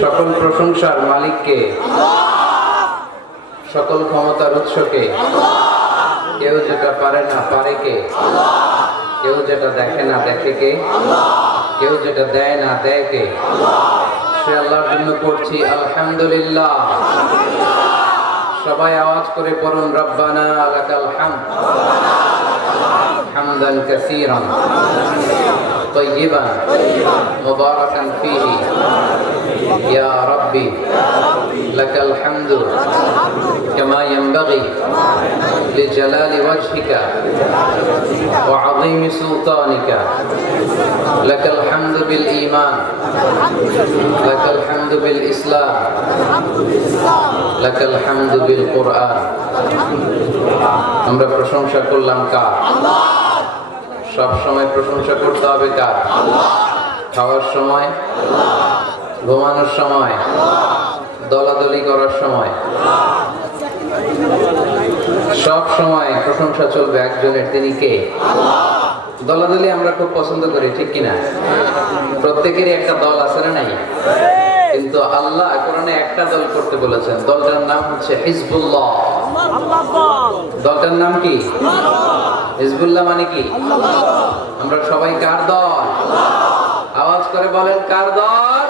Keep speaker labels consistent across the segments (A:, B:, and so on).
A: সকল প্রশংসার মালিককে, সকল ক্ষমতার উৎসকে, কেউ যেটা পারে না পারে কে? কেউ যেটা দেখে না দেখে কে? কেউ যেটা দেয় না দেয় কে? সে আল্লাহর জন্য করছি আলহামদুলিল্লাহ। সবাই আওয়াজ করে পড়ুন, রব্বানা লাকাল হামদ। হামদান কাসীরান। طيبا مباركا فيه يا ربي لك الحمد كما ينبغي لجلال وجهك وعظيم سلطانك لك الحمد بالإيمان لك الحمد بالإسلام لك الحمد بالقرآن আমরা প্রশংসা করলাম কার সব সময় প্রশংসা করতে হবে কার? খাওয়ার সময়? ঘুমানোর সময়? দলাদলি করার সময়? সব সময় প্রশংসা চলবে একজনের, তিনি কে? দলাদলি আমরা খুব পছন্দ করি, ঠিক কিনা? প্রত্যেকেরই একটা দল আছে না নাই? কিন্তু আল্লাহ কোরআনে একটা দল করতে বলেছেন, দলটার নাম হচ্ছে হিজবুল্লাহ। দলটার নাম কি? হিজবুল্লাহ মানে কি? আমরা সবাই কার দল? আওয়াজ করে বলেন কার দল?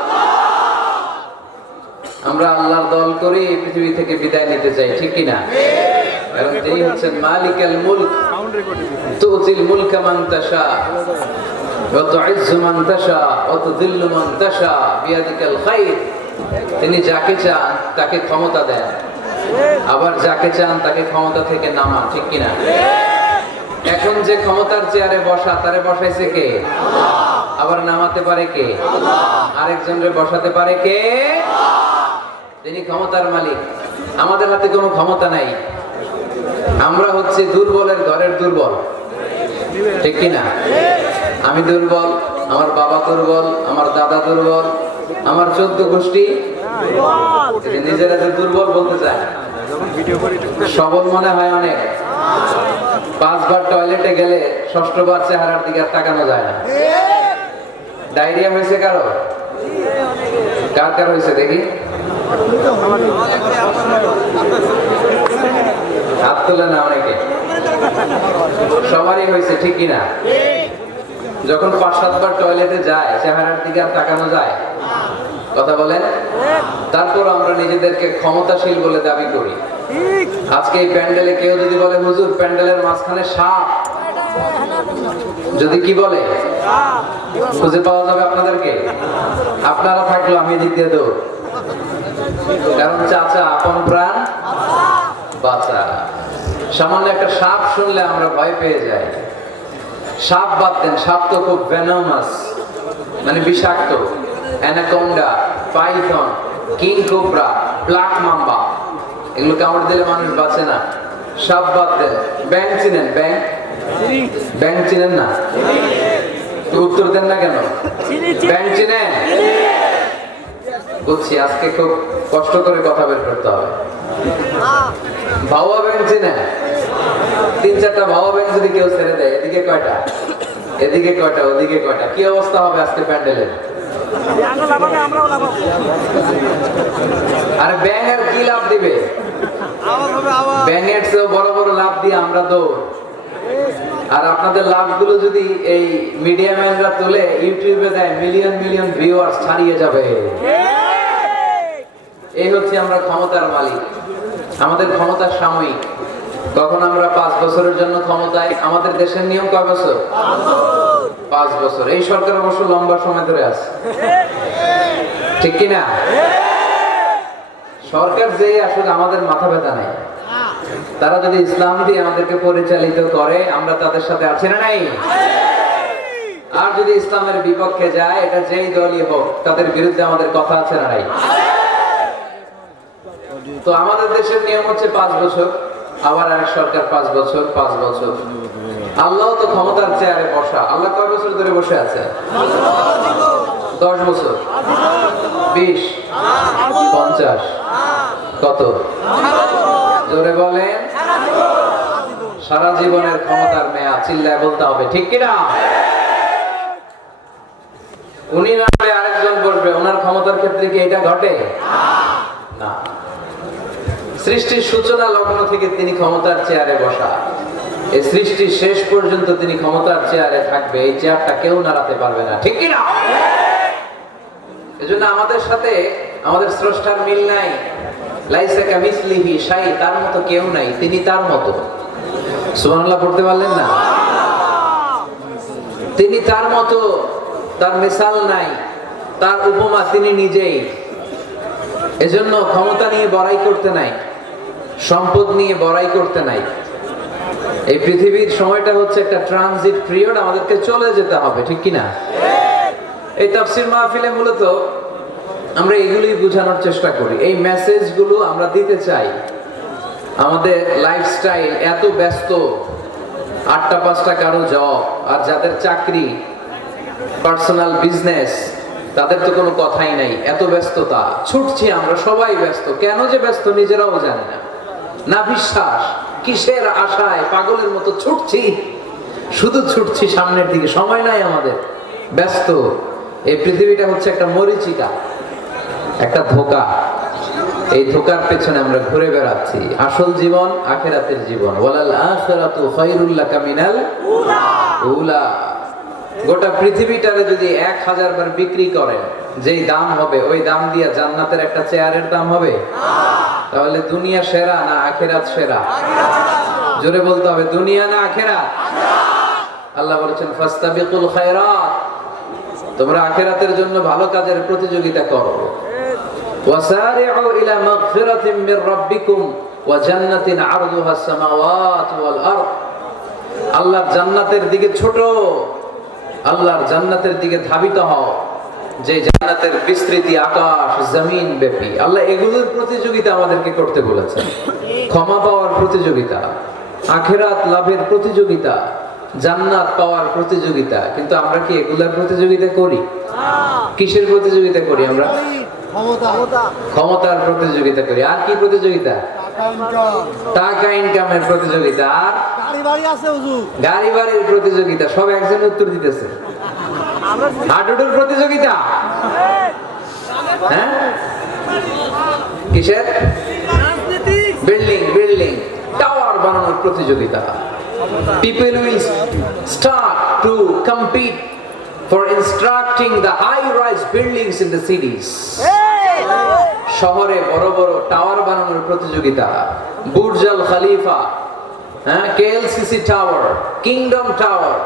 A: আমরা আল্লাহর দল করে পৃথিবী থেকে বিদায় নিতে চাই ঠিক কিনা? কারণ তিনি হচ্ছেন মুলক। তুতিল মুলকা মান তাশা। ওয়া তুইজ্জু মান তাশা। ওয়া তুযিল্লু মান তাশা। বিয়াদিকাল খাইর। তিনি যাকে চান তাকে ক্ষমতা দেন। আবার যাকে চান তাকে ক্ষমতা থেকে নামান ঠিক কিনা? এখন যে ক্ষমতার চেয়ারে বসা তারে বসাইছে কে? আবার নামাতে পারে কে? আরেকজনরে বসাতে পারে কে? তিনি ক্ষমতার মালিক। আমাদের হাতে কোনো ক্ষমতা নাই। আমরা হচ্ছে দুর্বলের ঘরের দুর্বল। ঠিক কিনা? আমি দুর্বল আমার বাবা দুর্বল আমার দাদা দুর্বল আমার চোদ্দ গোষ্ঠী। নিজেরা যে দুর্বল বলতে চায়। সবল মনে হয় অনেক। পাঁচবার টয়লেটে গেলে ষষ্ঠবার চেহারার দিকে তাকানো যায় না। ডায়রিয়া হয়েছে কারও? কার কার হয়েছে দেখি? হাত তোলে না অনেকে। সবারই হয়েছে, ঠিক কিনা? যখন পাঁচ সাতবার টয়লেটে যায়, চেহারার দিকে আর তাকানো যায় কথা বলেন। তারপর আমরা নিজেদেরকে ক্ষমতাশীল বলে দাবি করি। আজকে এই প্যান্ডেলে কেউ যদি বলে হুজুর প্যান্ডেলের মাঝখানে সাপ। যদি কি বলে? খুঁজে পাওয়া যাবে আপনাদেরকে। আপনারা থাকল আমি এদিক দিয়ে দেবো কারণ চাচা আপন প্রাণ বাঁচা। সামান্য একটা সাপ শুনলে আমরা ভয় পেয়ে যাই। সাপ বাদ দেন সাপ তো খুব ভেনমাস মানে বিষাক্ত। Anaconda python king cobra black mamba এগুলো কামড় দিলে মানুষ বাঁচে না। সাপ বাদ দেন ব্যাংক চিনেন? ব্যাংক ব্যাংক চিনেন না? উত্তর দেন না কেন? ব্যাংক চিনেন বুঝছি, আজকে খুব কষ্ট করে কথা বের করতে হবে। ভাওয়া ব্যাংক চিনেন তিন চারটা ভাওয়া ব্যাংক যদি কেউ ছেড়ে দেয়, এদিকে কয়টা? এদিকে কয়টা ওদিকে কয়টা? কি অবস্থা হবে আজকে প্যান্ডেলের আরে ব্যাং আর কি লাভ দিবে? ব্যাঙের চেয়েও বড় বড় লাভ দিয়ে আমরা দৌড়। আর আপনাদের লাভগুলো যদি এই মিডিয়া ম্যানরা তুলে ইউটিউবে দেয় মিলিয়ন মিলিয়ন ভিউয়ার্স ছাড়িয়ে যাবে। এই হচ্ছে আমরা ক্ষমতার মালিক আমাদের ক্ষমতা সাময়িক। তখন আমরা পাঁচ বছরের জন্য ক্ষমতায়, আমাদের দেশের নিয়ম কয় বছর? পাঁচ বছর। এই সরকার অবশ্য লম্বা সময় ধরে আছে। ঠিক কিনা সরকার যে আসলে আমাদের মাথা ব্যথা নাই। তারা যদি ইসলাম দিয়ে আমাদেরকে পরিচালিত করে, আমরা তাদের সাথে আছি না নাই? আর যদি ইসলামের বিপক্ষে যায়, এটা যেই দলই হোক, তাদের বিরুদ্ধে আমাদের কথা আছে না নাই? তো আমাদের দেশের নিয়ম হচ্ছে পাঁচ বছর। আবার এক সরকার পাঁচ বছর পাঁচ বছর। আল্লাহ তো ক্ষমতার চেয়ারে বসা। আল্লাহ কয় বছর ধরে বসে আছে? দশ বছর। বিশ? পঞ্চাশ? কত? জোরে বলেন। সারা জীবনের ক্ষমতার মেয়াদ চিল্লায় বলতে হবে, ঠিক কিনা উনি না আরেকজন বসবে। ওনার ক্ষমতার ক্ষেত্রে কি এটা ঘটে? না। সৃষ্টির সূচনা লগ্ন থেকে তিনি ক্ষমতার চেয়ারে বসা। এই সৃষ্টির শেষ পর্যন্ত তিনি ক্ষমতার চেয়ারে থাকবে, এই চেয়ারটা কেউ নাড়াতে পারবে না। ঠিক কি না? এজন্য আমাদের সাথে আমাদের স্রষ্টার মিল নাই। লাইসা কামিসলিহি শাই, তার মতো কেউ নাই, তিনি তার মতো। সুবহানাল্লাহ, পড়তে পারলেন না? তিনি তার মতো, তার মিসাল নাই, তার উপমা তিনি নিজেই। এজন্য ক্ষমতা নিয়ে বড়াই করতে নাই। সম্পদ নিয়ে বড়াই করতে নাই। এই পৃথিবীর সময়টা হচ্ছে একটা ট্রানজিট পিরিয়ড আমাদেরকে চলে যেতে হবে, ঠিক কি না এই তাফসির মাহফিলে মূলত আমরা এগুলোই বোঝানোর চেষ্টা করি। এই মেসেজগুলো আমরা দিতে চাই। আমাদের লাইফস্টাইল এত ব্যস্ত, আটটা, পাঁচটা কারও জব আর যাদের চাকরি পার্সোনাল বিজনেস তাদের তো কোনো কথাই নাই। এত ব্যস্ততা, ছুটছি আমরা, সবাই ব্যস্ত। কেন যে ব্যস্ত, নিজেরাও জানে না। না বিশ্বাস, কিসের আশায় পাগলের মতো ছুটছি? শুধু ছুটছি সামনের দিকে, সময় নাই আমাদের। ব্যস্ত। এই পৃথিবীটা হচ্ছে একটা মরিচিকা, একটা ধোকা। এই ধোকার পেছনে আমরা ঘুরে বেড়াচ্ছি। আসল জীবন আখেরাতের জীবন। ওয়ালাল গোটা পৃথিবীটারে যদি এক হাজার বার বিক্রি করেন, যেই দাম হবে, ওই দাম দিয়ে জান্নাতের একটা চেয়ারের দাম হবে? তাহলে দুনিয়া সেরা না আখেরাত সেরা? জোরে বলতে হবে, দুনিয়া না আখেরাত? আল্লাহ বলেছেন, ফাস্তাবিকুল খায়রাত। তোমরা আখেরাতের জন্য ভালো কাজের প্রতিযোগিতা করো। ওয়াসারিউ ইলা মাগফিরাতিম মির রাব্বিকুম ওয়া জান্নাতিন আরদুহা সামাওয়াতু ওয়াল আরদ। আল্লাহর জান্নাতের দিকে ছোট, আল্লাহর জান্নাতের দিকে ধাবিত হও। যে জান্নাতের বিস্তৃতি আকাশ জমিন ব্যাপী। আল্লাহ এগুলোর প্রতিযোগিতা আমাদেরকে করতে বলেছেন। ক্ষমা পাওয়ার প্রতিযোগিতা আখেরাত লাভের প্রতিযোগিতা জান্নাত পাওয়ার প্রতিযোগিতা। কিন্তু আমরা কি এগুলার প্রতিযোগিতা করি? কিসের প্রতিযোগিতা করি আমরা? ক্ষমতার প্রতিযোগিতা করি। আর কি প্রতিযোগিতা?
B: টাকা
A: ইনকামের প্রতিযোগিতা। আর?
B: গাড়ি বাড়ি আছে হুজুর।
A: গাড়ি বাড়ির প্রতিযোগিতা। সব একজন উত্তর দিতেছে। হাডুডুর প্রতিযোগিতা? হ্যাঁ? কিসের? বিল্ডিং বিল্ডিং, টাওয়ার বানানোর প্রতিযোগিতা। People will start to compete for instructing the high-rise buildings in the cities. শহরে বড় বড় টাওয়ার বানানোর প্রতিযোগিতা। বুর্জাল খালিফা হ্যাঁ? কেএলসিসি টাওয়ার, কিংডম টাওয়ার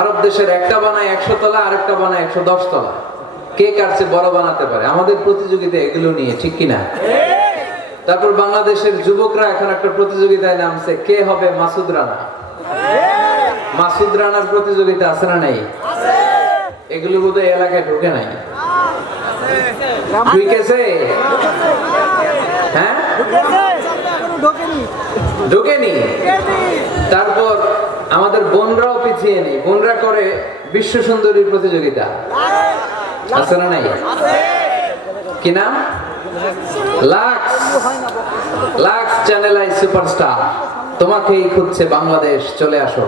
A: আরব দেশের একটা বানায় একশো তলা আরেকটা বানায় একশো দশ তলা। কে কার চেয়ে বড় বানাতে পারে? আমাদের প্রতিযোগিতা এগুলো নিয়ে ঠিক কিনা? তারপর বাংলাদেশের যুবকরা এখন একটা প্রতিযোগিতায় নামছে কে হবে মাসুদ রানা? মাসুদ রানার প্রতিযোগিতা আছে না নাই? এগুলো বোধহয় এলাকায় ঢুকে নাই। ঢুকেছে? হ্যাঁ?
B: ঢুকেনি?
A: তারপর আমাদের বোনরাও পিছিয়ে নেই। বোনরা করে বিশ্ব সুন্দরীর প্রতিযোগিতা। আছে না নাই? কি নাম? Lux. Lux channel I superstar. তোমাকেই খুঁজছে বাংলাদেশ। চলে আসো।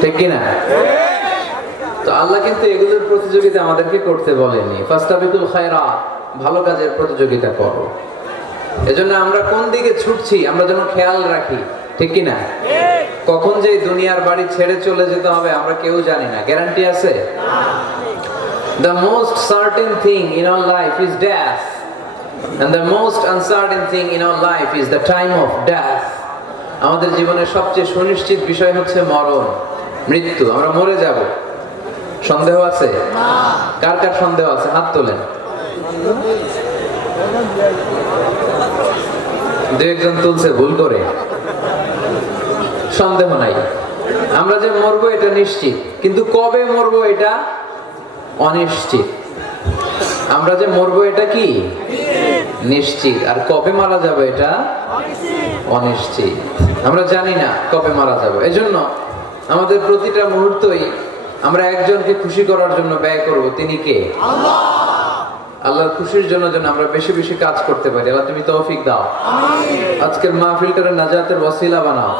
A: ঠিক কিনা তো আল্লাহ কিন্তু এগুলোর প্রতিযোগিতা আমাদেরকে করতে বলেনি। খায়রাত, ভালো কাজের প্রতিযোগিতা করো। এজন্য আমরা কোন দিকে ছুটছি, আমরা যেন খেয়াল রাখি। ঠিক কি না? কখন যে দুনিয়ার বাড়ি ছেড়ে চলে যেতে হবে আমরা কেউ জানি না। গ্যারান্টি আছে? The most certain thing in our life is death. And the most uncertain thing in our life is the time of death. আমাদের জীবনের সবচেয়ে সুনিশ্চিত বিষয় হচ্ছে মরণ, মৃত্যু। আমরা মরে যাব। সন্দেহ আছে? কার কার সন্দেহ আছে? হাত তোলেন। দু একজন তুলছে, ভুল করে। সন্দেহ নাই। আমরা যে মরবো এটা নিশ্চিত কিন্তু কবে মরবো এটা অনিশ্চিত। আমরা যে মরবো এটা কি? নিশ্চিত। আর কবে মারা যাবে এটা? অনিশ্চিত। আমরা জানি না কবে মারা যাবে। এজন্য আমাদের প্রতিটা মুহূর্তই আমরা একজনকে খুশি করার জন্য ব্যয় করব তিনি কে? আল্লাহর খুশির জন্য যেন আমরা বেশি বেশি কাজ করতে পারি। আল্লাহ তুমি তৌফিক দাও। আজকের মাহফিলটারে নাজাতের ওসিলা বানাও।